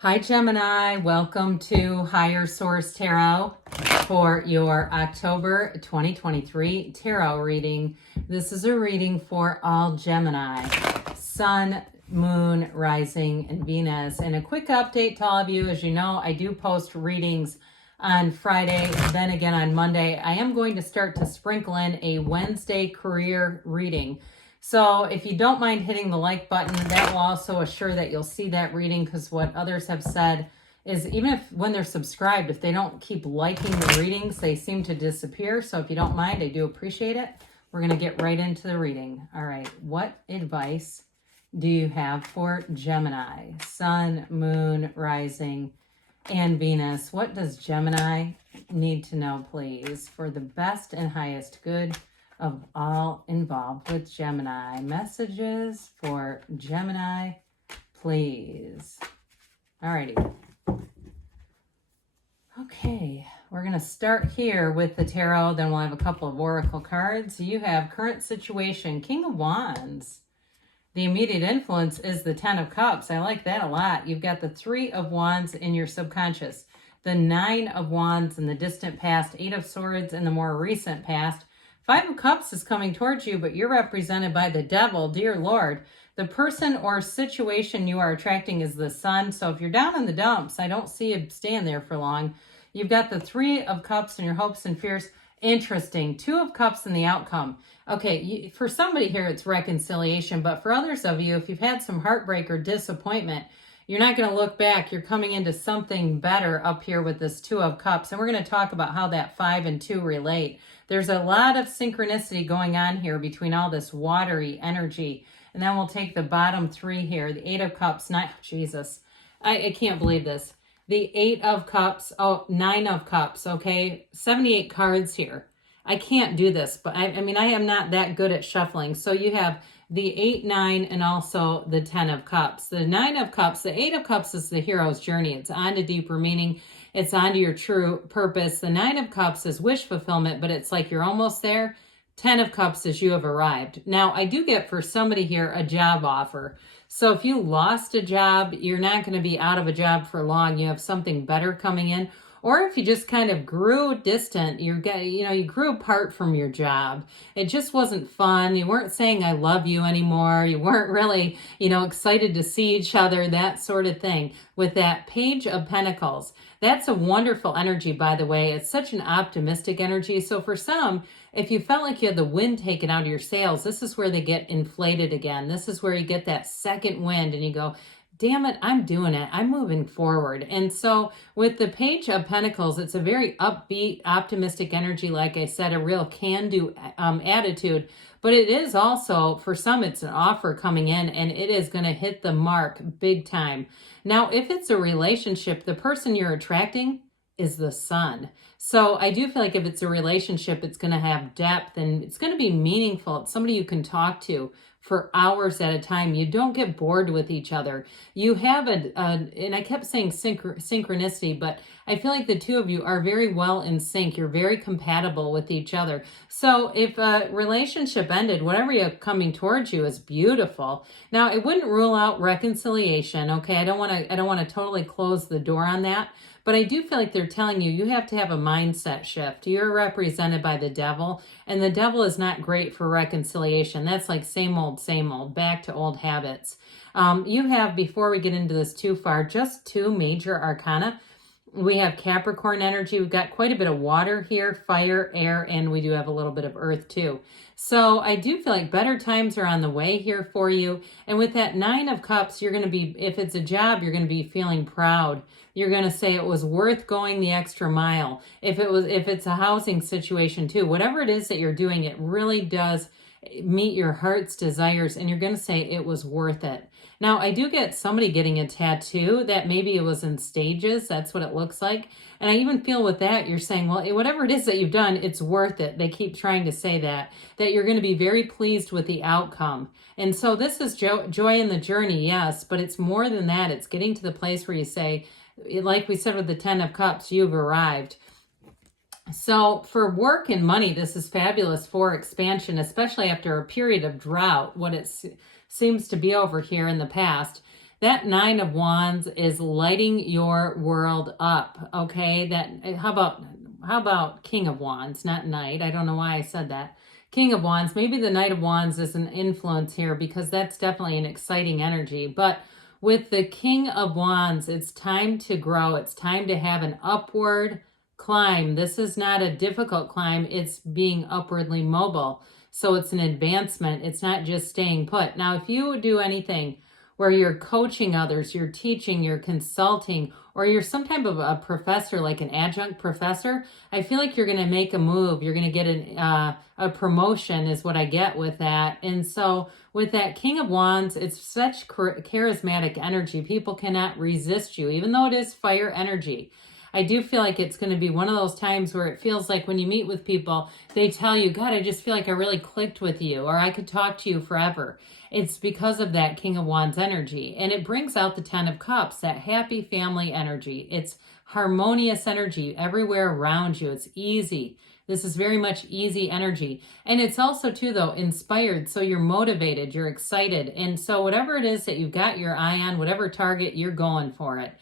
Hi Gemini, welcome to Higher Source Tarot for your October 2023 tarot reading. This is a reading for all Gemini, Sun, Moon, Rising, and Venus. And a quick update to all of you, as you know, I do post readings on Friday, then again on Monday. I am going to start to sprinkle in a Wednesday career reading. So if you don't mind hitting the like button, that will also assure that you'll see that reading, because what others have said is even if when they're subscribed, if they don't keep liking the readings, they seem to disappear. So if you don't mind, I do appreciate it. We're going to get right into the reading. All right. What advice do you have for Gemini? Sun, Moon, Rising, and Venus. What does Gemini need to know, please, for the best and highest good of all involved with Gemini? Messages for Gemini, please. Alrighty. Okay, we're going to start here with the tarot, then we'll have a couple of oracle cards. You have current situation, King of Wands. The immediate influence is the Ten of Cups. I like that a lot. You've got the Three of Wands in your subconscious, the Nine of Wands in the distant past, Eight of Swords in the more recent past. Five of Cups is coming towards you, but you're represented by the Devil. Dear Lord, the person or situation you are attracting is the Sun. So if you're down in the dumps, I don't see you staying there for long. You've got the Three of Cups in your hopes and fears. Interesting. Two of Cups in the outcome. Okay, for somebody here, it's reconciliation. But for others of you, if you've had some heartbreak or disappointment, you're not going to look back. You're coming into something better up here with this Two of Cups. And we're going to talk about how that 5 and 2 relate. There's a lot of synchronicity going on here between all this watery energy. And then we'll take the bottom three here. The Eight of Cups. Jesus. I can't believe this. The Eight of Cups. Oh, Nine of Cups. Okay. 78 cards here. I can't do this. But I mean, I am not that good at shuffling. So you have the 8, 9, and also the 10 of Cups. The 9 of Cups, the 8 of Cups is the hero's journey. It's on to deeper meaning. It's on to your true purpose. The 9 of Cups is wish fulfillment, but it's like you're almost there. 10 of Cups is you have arrived. Now, I do get for somebody here a job offer. So if you lost a job, you're not going to be out of a job for long. You have something better coming in. Or if you just kind of grew distant, you grew apart from your job. It just wasn't fun. You weren't saying I love you anymore. You weren't really, excited to see each other, that sort of thing. With that Page of Pentacles, that's a wonderful energy, by the way. It's such an optimistic energy. So for some, if you felt like you had the wind taken out of your sails, this is where they get inflated again. This is where you get that second wind and you go, damn it, I'm doing it. I'm moving forward. And so with the Page of Pentacles, it's a very upbeat, optimistic energy. Like I said, a real can-do attitude. But it is also, for some, it's an offer coming in and it is going to hit the mark big time. Now, if it's a relationship, the person you're attracting is the Sun. So I do feel like if it's a relationship, it's going to have depth and it's going to be meaningful. It's somebody you can talk to for hours at a time. You don't get bored with each other. You have and I kept saying synchronicity, but I feel like the two of you are very well in sync. You're very compatible with each other. So if a relationship ended, whatever you're coming towards you is beautiful. Now, it wouldn't rule out reconciliation. Okay. I don't want to totally close the door on that. But I do feel like they're telling you, you have to have a mindset shift. You're represented by the Devil, and the Devil is not great for reconciliation. That's like same old, back to old habits. You have, before we get into this too far, just two major arcana. We have Capricorn energy. We've got quite a bit of water here, fire, air, and we do have a little bit of earth too. So I do feel like better times are on the way here for you. And with that Nine of Cups, you're going to be, if it's a job, you're going to be feeling proud. You're going to say it was worth going the extra mile. If it's a housing situation too, whatever it is that you're doing, it really does meet your heart's desires, and you're going to say it was worth it. Now, I do get somebody getting a tattoo that maybe it was in stages. That's what it looks like. And I even feel with that, you're saying, well, whatever it is that you've done, it's worth it. They keep trying to say that you're going to be very pleased with the outcome. And so this is joy in the journey, yes, but it's more than that. It's getting to the place where you say, like we said with the 10 of Cups, you've arrived. So for work and money, this is fabulous for expansion, especially after a period of drought, what it seems to be over here in the past. That Nine of Wands is lighting your world up, okay? How about King of Wands, not Knight? I don't know why I said that. King of Wands, maybe the Knight of Wands is an influence here because that's definitely an exciting energy. But with the King of Wands, it's time to grow. It's time to have an upward climb. This is not a difficult climb. It's being upwardly mobile. So it's an advancement. It's not just staying put. Now, if you do anything where you're coaching others, you're teaching, you're consulting, or you're some type of a professor, like an adjunct professor, I feel like you're going to make a move. You're going to get a promotion is what I get with that. And so with that King of Wands, it's such charismatic energy. People cannot resist you, even though it is fire energy. I do feel like it's going to be one of those times where it feels like when you meet with people, they tell you, God, I just feel like I really clicked with you, or I could talk to you forever. It's because of that King of Wands energy. And it brings out the Ten of Cups, that happy family energy. It's harmonious energy everywhere around you. It's easy. This is very much easy energy. And it's also, too, though, inspired. So you're motivated, you're excited. And so whatever it is that you've got your eye on, whatever target, you're going for it.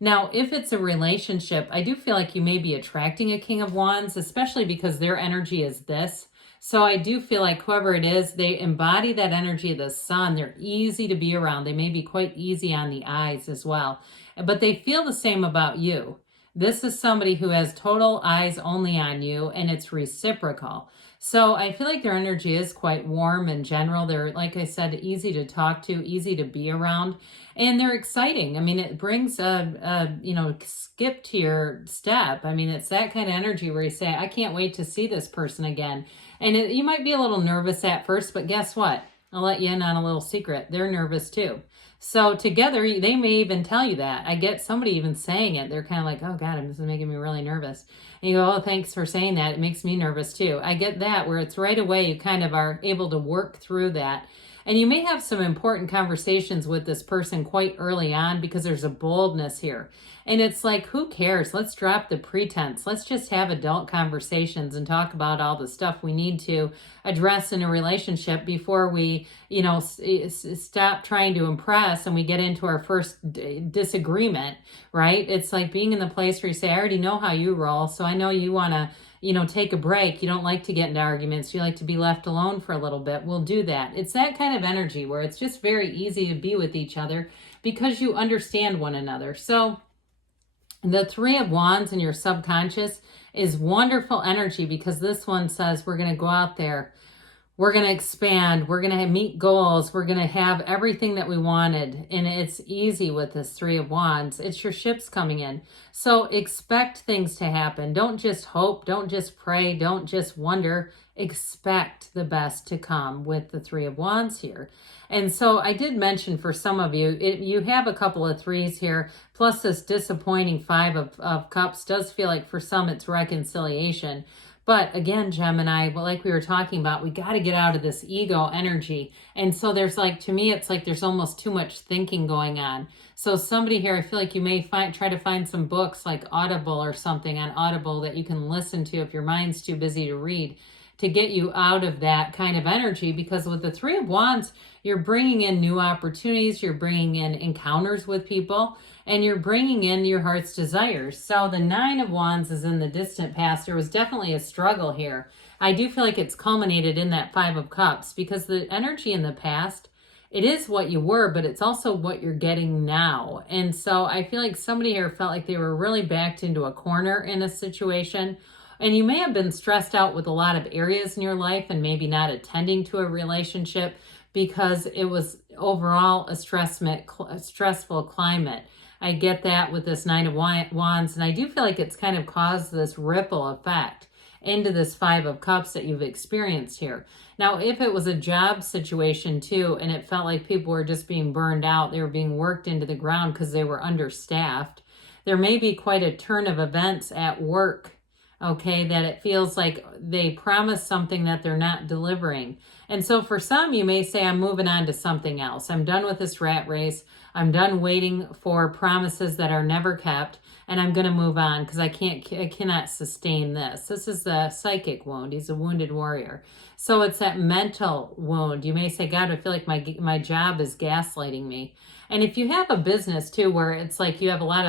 Now, if it's a relationship, I do feel like you may be attracting a King of Wands, especially because their energy is this. So I do feel like whoever it is, they embody that energy of the sun. They're easy to be around. They may be quite easy on the eyes as well. But they feel the same about you. This is somebody who has total eyes only on you, and it's reciprocal. So I feel like their energy is quite warm in general. They're, like I said, easy to talk to, easy to be around, and they're exciting. I mean, it brings a skip to your step. I mean, it's that kind of energy where you say, I can't wait to see this person again. And you might be a little nervous at first, but guess what? I'll let you in on a little secret. They're nervous too. So together, they may even tell you that. I get somebody even saying it. They're kind of like, oh God, this is making me really nervous. And you go, oh, thanks for saying that. It makes me nervous too. I get that, where it's right away, you kind of are able to work through that. And you may have some important conversations with this person quite early on because there's a boldness here. And it's like, who cares? Let's drop the pretense. Let's just have adult conversations and talk about all the stuff we need to address in a relationship before we, stop trying to impress and we get into our first disagreement, right? It's like being in the place where you say, I already know how you roll, so I know you want to take a break. You don't like to get into arguments. You like to be left alone for a little bit. We'll do that. It's that kind of energy where it's just very easy to be with each other because you understand one another. So the Three of Wands in your subconscious is wonderful energy because this one says we're going to go out there. We're going to expand. We're going to meet goals. We're going to have everything that we wanted. And it's easy with this Three of Wands. It's your ships coming in. So expect things to happen. Don't just hope. Don't just pray. Don't just wonder. Expect the best to come with the Three of Wands here. And so I did mention for some of you, you have a couple of threes here, plus this disappointing Five of Cups does feel like for some it's reconciliation. But again, Gemini, like we were talking about, we got to get out of this ego energy. And so there's to me, it's like there's almost too much thinking going on. So somebody here, I feel like you may try to find some books like Audible or something on Audible that you can listen to if your mind's too busy to read, to get you out of that kind of energy. Because with the Three of Wands, you're bringing in new opportunities, you're bringing in encounters with people, and you're bringing in your heart's desires. So the Nine of Wands is in the distant past. There was definitely a struggle here. I do feel like it's culminated in that Five of Cups because the energy in the past, it is what you were, but it's also what you're getting now. And so I feel like somebody here felt like they were really backed into a corner in a situation. And you may have been stressed out with a lot of areas in your life and maybe not attending to a relationship because it was overall a stressful climate. I get that with this Nine of Wands, and I do feel like it's kind of caused this ripple effect into this Five of Cups that you've experienced here. Now, if it was a job situation too, and it felt like people were just being burned out, they were being worked into the ground because they were understaffed, there may be quite a turn of events at work Okay, that it feels like they promise something that they're not delivering. And so for some, you may say, I'm moving on to something else. I'm done with this rat race. I'm done waiting for promises that are never kept, and I'm going to move on because I cannot sustain this. This is the psychic wound. He's a wounded warrior. So it's that mental wound. You may say, God, I feel like my job is gaslighting me. And if you have a business too, where it's like you have a lot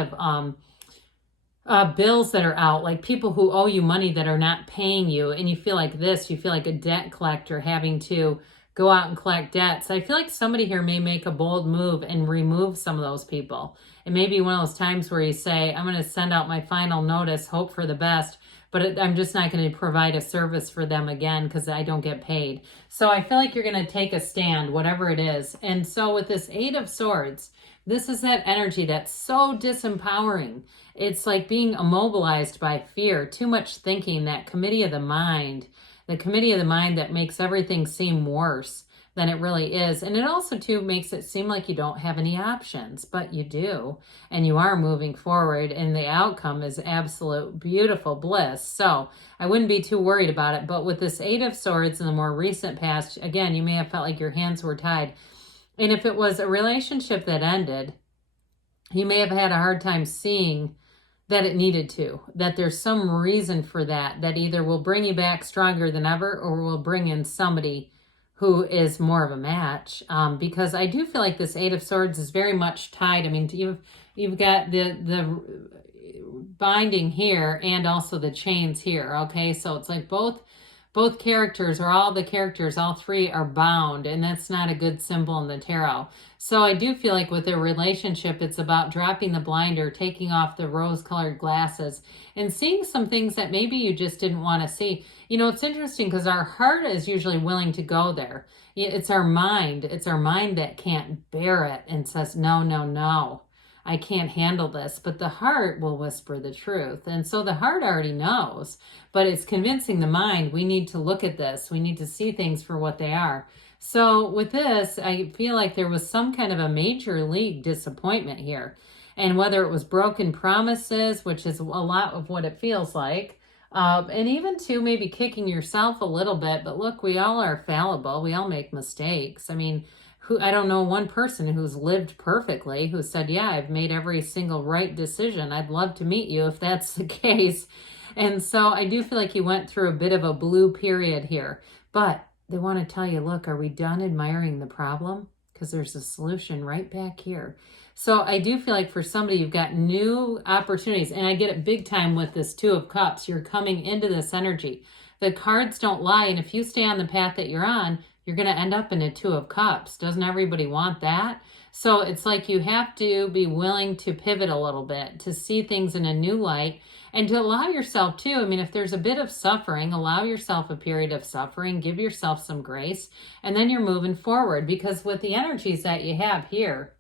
of bills that are out, like people who owe you money that are not paying you, and you feel like this, you feel like a debt collector having to go out and collect debts. I feel like somebody here may make a bold move and remove some of those people. It may be one of those times where you say, I'm going to send out my final notice, hope for the best, but I'm just not going to provide a service for them again because I don't get paid. So I feel like you're going to take a stand, whatever it is. And so with this Eight of Swords, this is that energy that's so disempowering. It's like being immobilized by fear, too much thinking, that committee of the mind that makes everything seem worse than it really is. And it also, too, makes it seem like you don't have any options, but you do. And you are moving forward, and the outcome is absolute beautiful bliss. So I wouldn't be too worried about it. But with this Eight of Swords in the more recent past, again, you may have felt like your hands were tied. And if it was a relationship that ended, you may have had a hard time seeing that it needed to, that there's some reason for that, that either will bring you back stronger than ever or will bring in somebody who is more of a match. Because I do feel like this Eight of Swords is very much tied. I mean, you've got the binding here and also the chains here, okay? So it's like both characters, or all the characters, all three are bound, and that's not a good symbol in the tarot. So I do feel like with a relationship, it's about dropping the blinder, taking off the rose-colored glasses, and seeing some things that maybe you just didn't want to see. You know, it's interesting because our heart is usually willing to go there. It's our mind. It's our mind that can't bear it and says, no, no, no. I can't handle this, but the heart will whisper the truth. And so the heart already knows, but it's convincing the mind, we need to look at this. We need to see things for what they are. So with this, I feel like there was some kind of a major league disappointment here. And whether it was broken promises, which is a lot of what it feels like, and even too, maybe kicking yourself a little bit. But look, we all are fallible. We all make mistakes. I mean, I don't know one person who's lived perfectly, who said, yeah, I've made every single right decision. I'd love to meet you if that's the case. And so I do feel like you went through a bit of a blue period here. But they want to tell you, look, are we done admiring the problem? Because there's a solution right back here. So I do feel like for somebody, you've got new opportunities. And I get it big time with this Two of Cups. You're coming into this energy. The cards don't lie. And if you stay on the path that you're on, you're going to end up in a Two of Cups. Doesn't everybody want that? So it's like you have to be willing to pivot a little bit, to see things in a new light, and to allow yourself too. I mean, if there's a bit of suffering, allow yourself a period of suffering, give yourself some grace, and then you're moving forward. Because with the energies that you have here,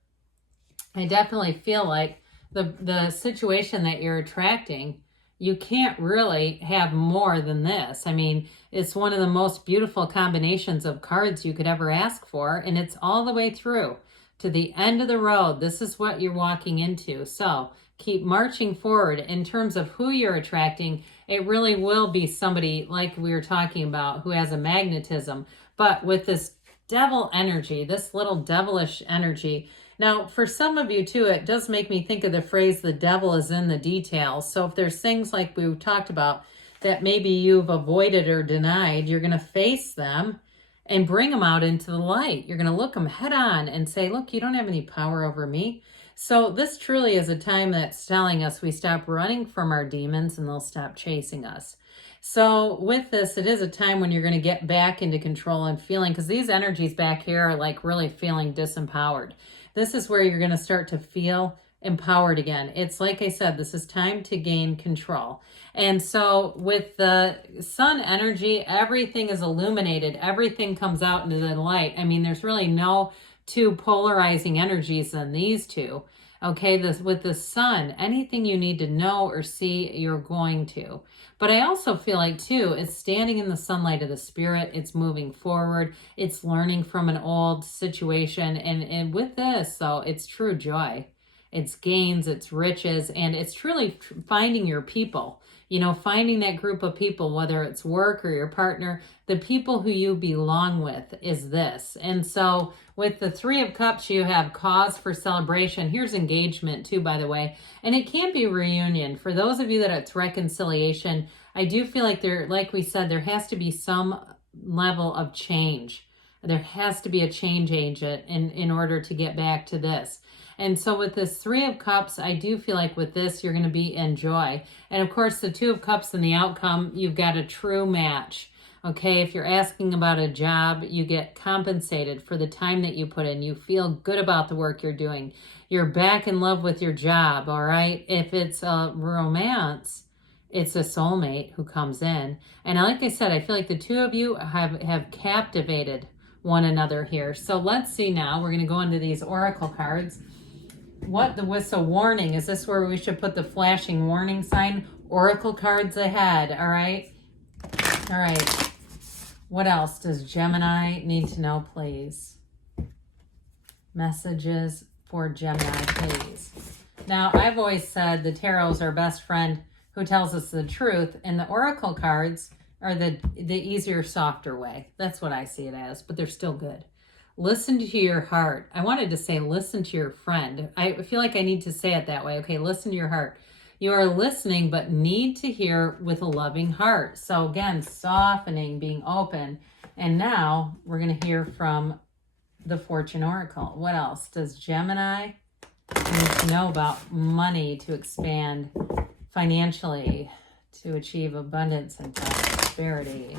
I definitely feel like the situation that you're attracting, you can't really have more than this. I mean, it's one of the most beautiful combinations of cards you could ever ask for, and it's all the way through to the end of the road. This is what you're walking into. So keep marching forward. In terms of who you're attracting, it really will be somebody like we were talking about who has a magnetism, but with this devil energy, this little devilish energy. Now, for some of you too, it does make me think of the phrase, the devil is in the details. So if there's things like we talked about that maybe you've avoided or denied, you're going to face them and bring them out into the light. You're going to look them head on and say, look, you don't have any power over me. So this truly is a time that's telling us we stop running from our demons and they'll stop chasing us. So with this, it is a time when you're going to get back into control and feeling, because these energies back here are like really feeling disempowered. This is where you're going to start to feel empowered again. It's like I said, this is time to gain control. And so with the sun energy, everything is illuminated. Everything comes out into the light. I mean, there's really no two polarizing energies than these two. Okay, with the sun, anything you need to know or see, you're going to. But I also feel like, too, it's standing in the sunlight of the spirit. It's moving forward. It's learning from an old situation. And with this, though, it's true joy. it's gains, it's riches, and it's truly finding your people. You know, finding that group of people, whether it's work or your partner, the people who you belong with is this. And so with the Three of Cups, you have cause for celebration. Here's engagement too, by the way. And it can't be reunion. For those of you that it's reconciliation, I do feel like there, like we said, there has to be some level of change. There has to be a change agent in order to get back to this. And so with this Three of Cups, I do feel like with this, you're going to be in joy. And of course, the Two of Cups and the outcome, you've got a true match. Okay, if you're asking about a job, you get compensated for the time that you put in. You feel good about the work you're doing. You're back in love with your job, all right? If it's a romance, it's a soulmate who comes in. And like I said, I feel like the two of you have captivated one another here. So let's see now. We're going to go into these oracle cards. What the whistle warning? Is this where we should put the flashing warning sign? Oracle cards ahead, all right? All right. What else does Gemini need to know, please? Messages for Gemini, please. Now, I've always said the tarot is our best friend who tells us the truth, and the oracle cards are the easier, softer way. That's what I see it as, but they're still good. Listen to your heart. I wanted to say listen to your friend. I feel like I need to say it that way. Okay, listen to your heart. You are listening, but need to hear with a loving heart. So again, softening, being open. And now we're going to hear from the Fortune Oracle. What else does Gemini need to know about money to expand financially, to achieve abundance and prosperity?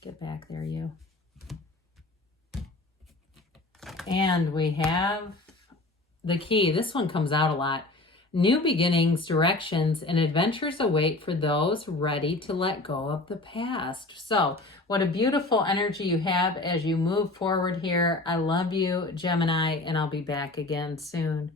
Get back there, you. And we have the key. This one comes out a lot. New beginnings, directions, and adventures await for those ready to let go of the past. So what a beautiful energy you have as you move forward here. I love you, Gemini, and I'll be back again soon.